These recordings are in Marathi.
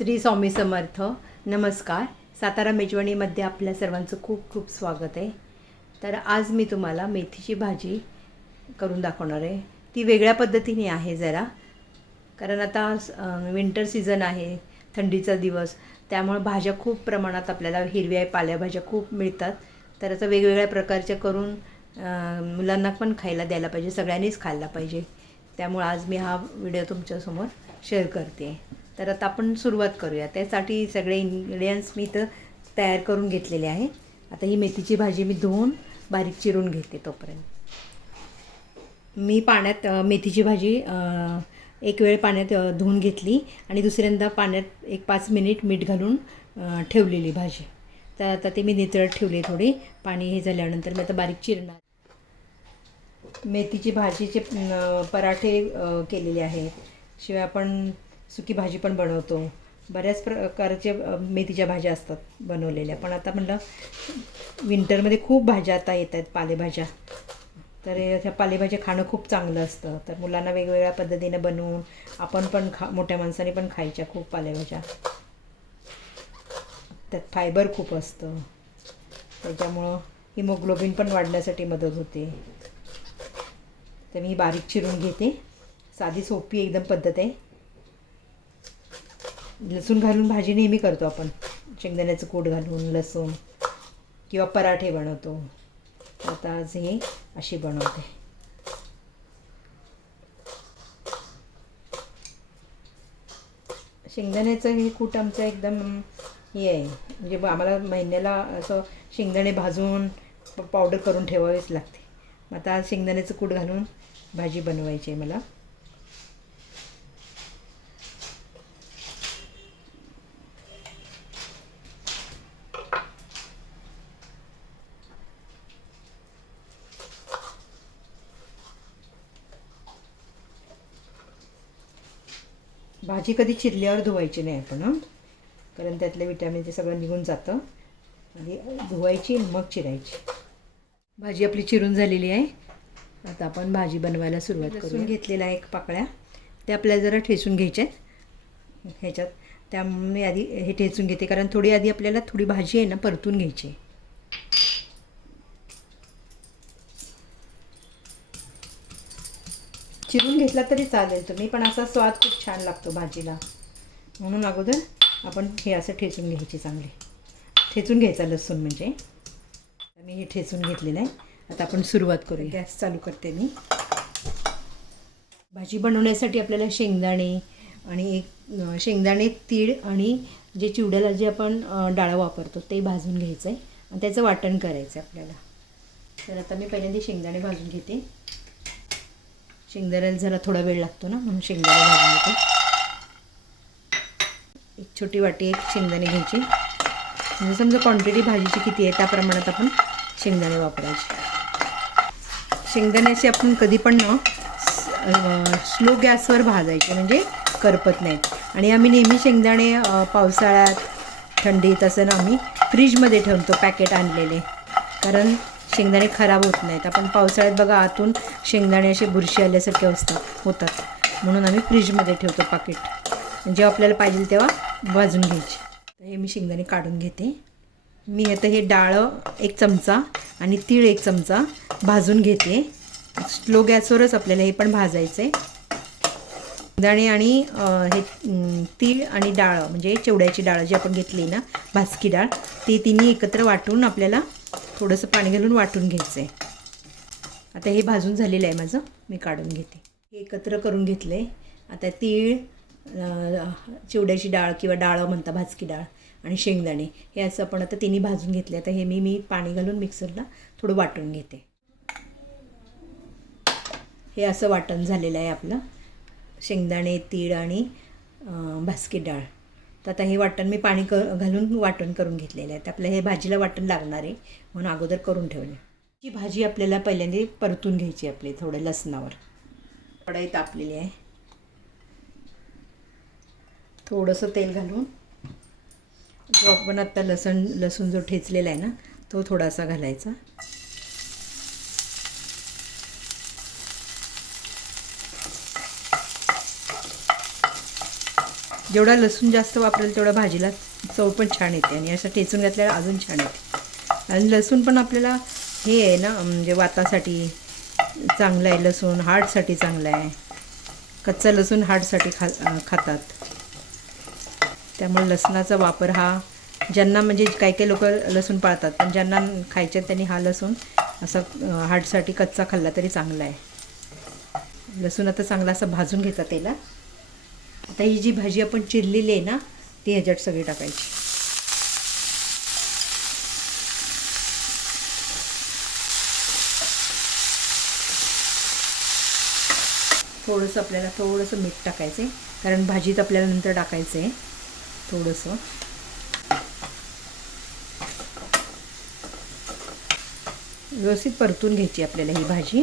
श्री स्वामी समर्थ. नमस्कार. सातारा मेजवानीमध्ये आपल्या सर्वांचं खूप खूप स्वागत आहे. तर आज मी तुम्हाला मेथीची भाजी करून दाखवणार आहे. ती वेगळ्या पद्धतीने आहे जरा, कारण आता विंटर सीझन आहे, थंडीचा दिवस, त्यामुळे भाज्या खूप प्रमाणात आपल्याला हिरव्या पालेभाज्या खूप मिळतात. तर आता वेगवेगळ्या प्रकारच्या करून मुलांना पण खायला द्यायला पाहिजे, सगळ्यांनीच खायला पाहिजे. त्यामुळे आज मी हा व्हिडिओ तुमच्यासमोर शेअर करते. तर आता आपण सुरुवात करूया. त्यासाठी सगळे इन्ग्रेडियंट्स मी इथं तयार करून घेतलेले आहे. आता ही मेथीची भाजी मी धुवून बारीक चिरून घेते. तोपर्यंत मी पाण्यात मेथीची भाजी एक वेळ पाण्यात धुवून घेतली आणि दुसऱ्यांदा पाण्यात एक 5 मिनिट मीठ घालून ठेवलेली भाजी. तर आता ते मी नितळत ठेवले. थोडी पाणी हे झाल्यानंतर मी आता बारीक चिरणार. मेथीची भाजीचे पराठे केलेले आहेत. शिवाय आपण सुकी भाजी पण बनवतो. बऱ्याच प्रकारचे मेथीच्या भाज्या असतात बनवलेल्या. पण आता म्हटलं विंटरमध्ये खूप भाज्या आता येत आहेत, पालेभाज्या. तर ह्या पालेभाज्या खाणं खूप चांगलं असतं. तर मुलांना वेगवेगळ्या पद्धतीने बनवून आपण पण मोठ्या माणसाने पण खायच्या खूप पालेभाज्या. त्यात फायबर खूप असतं, त्याच्यामुळं हिमोग्लोबिन पण वाढण्यासाठी मदत होते. तर मी बारीक चिरून घेते. साधी सोपी एकदम पद्धत आहे. लसूण घालून भाजी नेहमी करतो आपण, शेंगदाण्याचं कूट घालून लसूण, किंवा पराठे बनवतो. आता आज हे अशी बनवते. शेंगदाण्याचं हे कूट आमचं एकदम हे आहे, म्हणजे आम्हाला महिन्याला असं शेंगदाणे भाजून पावडर करून ठेवावीच लागते. आता आज शेंगदाण्याचं कूट घालून भाजी बनवायची आहे मला. भाजी कधी चिरल्यावर धुवायची नाही आपण, कारण त्यातले विटॅमिन ते सगळं निघून जातं. आधी धुवायची मग चिरायची. भाजी आपली चिरून झालेली आहे. आता आपण भाजी बनवायला सुरुवात करू. लसूण घेतलेला आहे 1 पाकळ्या, ते आपल्याला जरा ठेचून घ्यायचे आहेत ह्याच्यात. त्यामुळे आधी हे ठेचून घेते, कारण थोडी आधी आपल्याला थोडी भाजी आहे ना परतून घ्यायची. चिरून घेतला तरी चालेल तुम्ही, पण असा स्वाद खूप छान लागतो भाजीला. म्हणून अगोदर आपण हे असं ठेचून घ्यायची, चांगले ठेचून घ्यायचा लसूण. म्हणजे मी हे ठेचून घेतलेलं आहे. आता आपण सुरुवात करू. गॅस चालू करते मी. भाजी बनवण्यासाठी आपल्याला शेंगदाणे आणि शेंगदाणे, तीळ आणि जे चिवड्याला जे आपण डाळ वापरतो ते भाजून घ्यायचं आहे आणि त्याचं वाटण करायचं आहे आपल्याला. तर आता मी पहिल्यांदा शेंगदाणे भाजून घेते. शेंगदाण्याला जरा थोडा वेळ लागतो ना, म्हणून शेंगदाणे भाजून घेते. एक छोटी वाटी एक शेंगदाणे घ्यायची. म्हणजे समजा क्वांटिटी भाजीची किती आहे त्या प्रमाणात आपण शेंगदाणे वापरायचे. शेंगदाण्याचे आपण कधी पण स्लो गॅसवर भाजायचे, म्हणजे करपत नाहीत. आणि आम्ही नेहमी शेंगदाणे पावसाळ्यात, थंडीत असं ना आम्ही फ्रीजमध्ये ठेवतो पॅकेट आणलेले, कारण शेंगदाणे खराब होत नाहीत. आपण पावसाळ्यात बघा आतून शेंगदाणे असे बुरशी आल्यासारखे होतात, म्हणून आम्ही फ्रीजमध्ये ठेवतो पाकिट. जेव्हा आपल्याला पाहिजे तेव्हा भाजून घ्यायची. तर हे मी शेंगदाणे काढून घेते. मी आता हे डाळ 1 चमचा आणि तीळ 1 चमचा भाजून घेते. स्लो गॅसवरच आपल्याला हे पण भाजायचं आहे. शेंगदाणे आणि हे तीळ आणि डाळ, म्हणजे चिवड्याची डाळ जी आपण घेतली ना, भाजकी डाळ, ती तिन्ही एकत्र वाटून आपल्याला थोडंसं पाणी घालून वाटून घ्यायचं आहे. आता हे भाजून झालेलं आहे माझं, मी काढून घेते. हे एकत्र करून घेतलं आहे. आता तीळ, चिवड्याची डाळ किंवा डाळ म्हणता, भाजकी डाळ आणि शेंगदाणे, हे असं आपण आता तिन्ही भाजून घेतले. आता हे मी पाणी घालून मिक्सरला थोडं वाटून घेते. हे असं वाटण झालेलं आहे आपलं, शेंगदाणे, तीळ आणि भाजकी डाळ. तर आता हे वाटण मी पाणी घालून वाटण करून घेतलेलं आहे. तर आपल्या हे भाजीला वाटण लागणार आहे, म्हणून अगोदर करून ठेवले. ही भाजी आपल्याला पहिल्यांदा परतून घ्यायची. आपली थोडं लसणावर कढई तापलेली आहे. थोडंसं तेल घालून जो आपण आत्ता लसूण जो ठेचलेला आहे ना, तो थोडासा घालायचा. जेवढा लसूण जास्त वापरेल तेवढा भाजीला चव पण छान येते आणि असं ठेचून घातल्यावर अजून छान येते. आणि लसूण पण आपल्याला हे आहे ना, म्हणजे वातासाठी चांगलं आहे. लसूण हार्टसाठी चांगलं आहे. कच्चा लसूण हार्टसाठी खातात. त्यामुळे लसणाचा वापर हा ज्यांना, म्हणजे काही काही लोक लसूण पाळतात, पण ज्यांना खायचे त्यांनी हा लसूण असा हार्टसाठी कच्चा खाल्ला तरी चांगला आहे. लसूण आता चांगला असा भाजून घेतात तेलात. आता ही जी भाजी आपण चिरलेली आहे ना, ती ह्याच्यात सगळी टाकायची. थोडंसं आपल्याला थोडंसं मीठ टाकायचं आहे, कारण भाजीत आपल्याला नंतर टाकायचं आहे थोडंसं. व्यवस्थित परतून घ्यायची आपल्याला ही भाजी.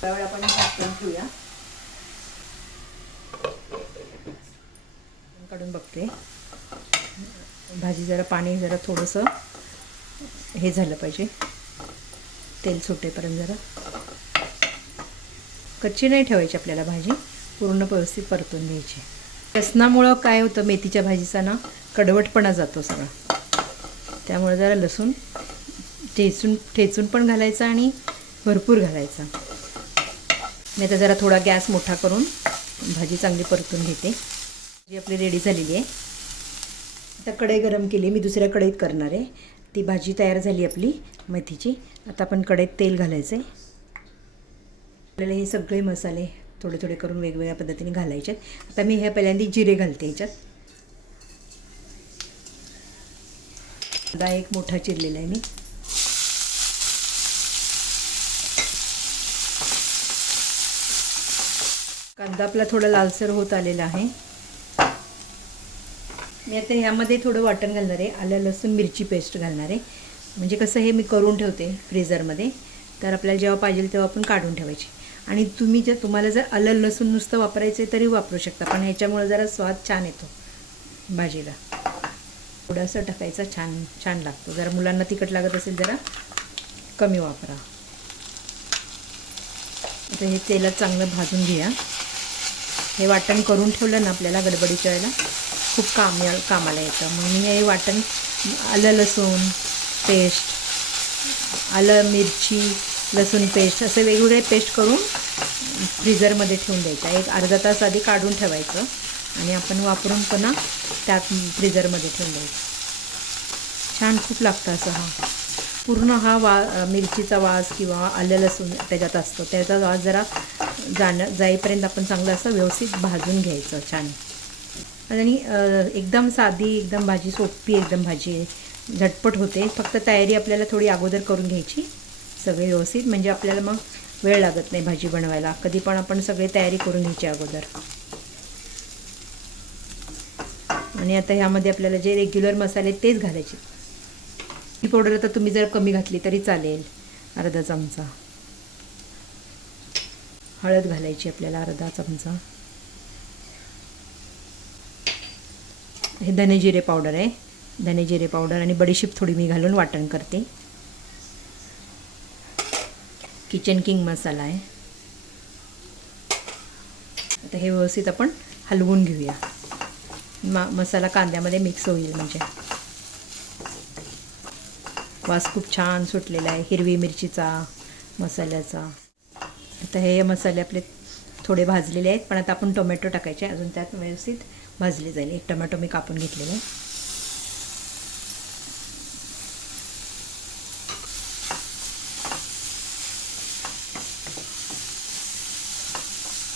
त्यावेळी आपण झाकून ठेवूया. काढून बघते. भाजी जरा पाणी जरा थोडंसं हे झालं पाहिजे, तेल सुटेपर्यंत जरा. कच्ची नाही ठेवायची आपल्याला भाजी, पूर्ण व्यवस्थित परतून घ्यायची. लसणामुळं काय होतं, मेथीच्या भाजीचा ना कडवटपणा जातो सगळा. त्यामुळे जरा लसूण ठेचून पण घालायचा आणि भरपूर घालायचा. मी आता जरा थोडा गॅस मोठा करून भाजी चांगली परतून घेते. भाजी आपली रेडी झालेली आहे. आता कढई गरम केली, मी दुसऱ्या कढईत करणार आहे. ती भाजी तयार झाली आपली मेथीची. आता आपण कढईत तेल घालायचं आहे. आपल्याला हे सगळे मसाले थोडे थोडे करून वेगवेगळ्या पद्धतीने घालायचे आहेत. आता मी ह्या पहिल्यांदा जिरे घालते ह्याच्यात. कांदा एक मोठा चिरलेला आहे मी. कांदा आपला थोडा लालसर होत आलेला आहे. मी आता ह्यामध्ये थोडं वाटण घालणार आहे. आलं लसूण मिरची पेस्ट घालणार आहे. म्हणजे कसं हे मी करून ठेवते फ्रीझरमध्ये, तर आपल्याला जेव्हा पाहिजे तेव्हा आपण काढून ठेवायची. आणि तुम्हाला जर आलं लसूण नुसतं वापरायचं आहे तरी वापरू शकता, पण ह्याच्यामुळे जरा स्वाद छान येतो भाजीला. थोडंसं टाकायचं, छान लागतो. जरा मुलांना तिखट लागत असेल जरा कमी वापरा. आता हे तेलात चांगलं भाजून घ्या. हे वाटण करून ठेवलं ना आपल्याला गडबडीच्या वेळेला खूप कामाला येतं. मग मी हे वाटण आलं लसूण पेस्ट, आलं मिरची लसूण पेस्ट असे वेगवेगळे पेस्ट करून फ्रीझरमध्ये ठेवून द्यायचा. एक अर्धा तास आधी काढून ठेवायचं आणि आपण वापरून पुन्हा त्यात फ्रीझरमध्ये ठेवून द्यायचं. छान खूप लागतं असं. पूर्ण मिरचीचा वास किंवा आलं लसूण त्याच्यात असतो, त्याचा वास जरा जाईपर्यंत आपण चांगलं असं व्यवस्थित भाजून घ्यायचं छान. आणि एकदम साधी एकदम भाजी, सोपी एकदम भाजी आहे, झटपट होते. फक्त तयारी आपल्याला थोडी अगोदर करून घ्यायची सगळे व्यवस्थित, म्हणजे आपल्याला मग वेळ लागत नाही भाजी बनवायला. कधी पण आपण सगळी तयारी करून घ्यायची अगोदर. आणि आता ह्यामध्ये आपल्याला जे रेग्युलर मसाले तेच घालायचे. ही पावडर आता तुम्ही जर कमी घातली तरी चालेल, अर्धा चमचा. हळद घालायची आपल्याला अर्धा चमचा. हे धने जिरे पावडर आहे. धने जिरे पावडर आणि बडीशेप थोडी मी घालून वाटण करते. किचन किंग मसाला आहे. आता हे व्यवस्थित आपण हलवून घेऊया. मसाला कांद्यामध्ये मिक्स होईल, म्हणजे वास खूप छान सुटलेला आहे हिरवी मिरचीचा, मसाल्याचा. आता हे मसाले आपले थोडे भाजलेले आहेत, पण आता आपण टोमॅटो टाकायचे अजून त्यात व्यवस्थित भाजले जाईल. एक टोमॅटो मी कापून घेतलेला आहे.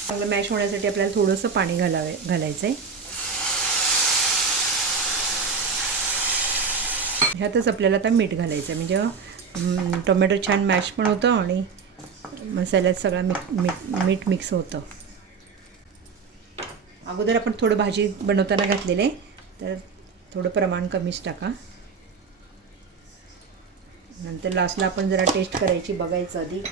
चांगलं मॅश होण्यासाठी आपल्याला थोडंसं पाणी घालायचं आहे. ह्यातच आपल्याला आता मीठ घालायचं आहे, म्हणजे टोमॅटो छान मॅश पण होतं आणि मसाल्यात सगळा मीठ मिक्स होतं. अगोदर आपण थोडं भाजी बनवताना घातलेलं आहे, तर थोडं प्रमाण कमीच टाका. नंतर लास्टला आपण जरा टेस्ट करायची, बघायचं आधी.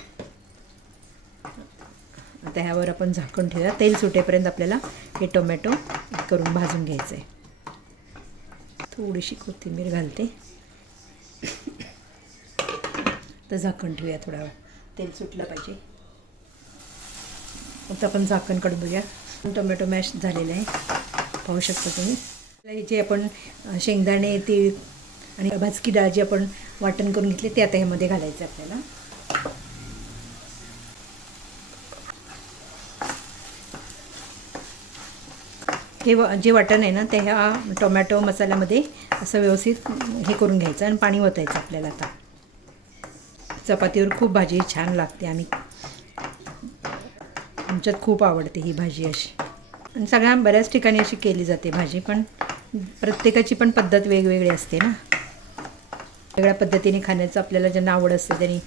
आता ह्यावर आपण झाकण ठेवूया. तेल सुटेपर्यंत आपल्याला हे टोमॅटो करून भाजून घ्यायचं आहे. थोडीशी कोथिंबीर घालते. तर झाकण ठेवूया थोडा वेळ, तेल सुटलं पाहिजे. आता आपण झाकण काढून बघूया. टोमॅटो मॅश झालेलं आहे. पाहू शकता तुम्ही. हे जे आपण शेंगदाणे, तीळ आणि भाजकी डाळ जी आपण वाटण करून घेतले ते आता ह्यामध्ये घालायचं आपल्याला. हे जे वाटण आहे ना ते ह्या टोमॅटो मसाल्यामध्ये असं व्यवस्थित हे करून घ्यायचं आणि पाणी ओतायचं आपल्याला. आता चपातीवर खूप भाजी छान लागते. आमच्यात खूप आवडते ही भाजी अशी. आणि बऱ्याच ठिकाणी अशी केली जाते भाजी, पण प्रत्येकाची पण पद्धत वेगवेगळी असते ना. वेगळ्या पद्धतीने खाण्याचं आपल्याला ज्यांना आवड असते त्यांनी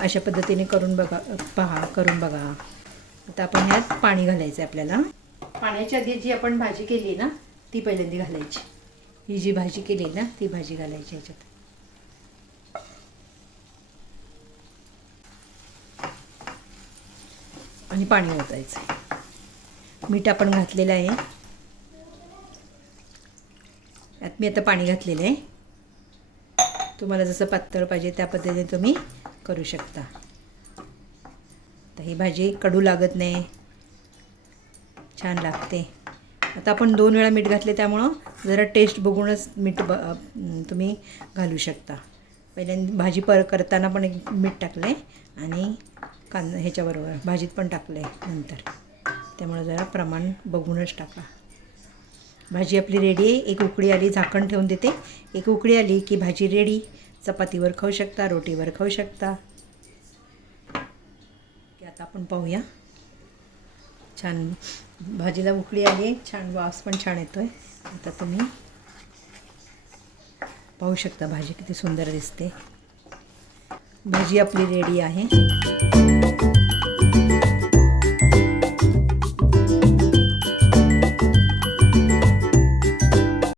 अशा पद्धतीने करून बघा. आता आपण ह्यात पाणी घालायचं आहे आपल्याला. पाण्याच्या आधी जी आपण भाजी केली ना ती पहिल्यांदा घालायची. ही जी भाजी केली ना ती भाजी घालायची ह्याच्यात. आणि पाणी ओतायचं. मीठ आपण घातलेलं आहे. यात मी आता पाणी घातलेलं आहे. तुम्हाला जसं पातळ पाहिजे त्या पद्धतीने तुम्ही करू शकता. तर ही भाजी कडू लागत नाही, छान लागते. आता आपण 2 वेळा मीठ घातले त्यामुळं जरा टेस्ट बघूनच मीठ तुम्ही घालू शकता. पहिल्यांदा भाजी करताना पण एक मीठ टाकलं आहे आणि ह्याच्याबरोबर भाजीत पण टाकलं आहे नंतर. त्यामुळे जरा प्रमाण बघूनच टाका. भाजी आपली रेडी आहे. एक उकळी आली, झाकण ठेवून देते. एक उकळी आली की भाजी रेडी. चपातीवर खाऊ शकता, रोटीवर खाऊ शकता. आता आपण पाहूया. छान भाजीला उकळी आली, छान वास पण छान येतो आहे. आता तुम्ही पाहू शकता भाजी किती सुंदर दिसते. भाजी आपली रेडी आहे.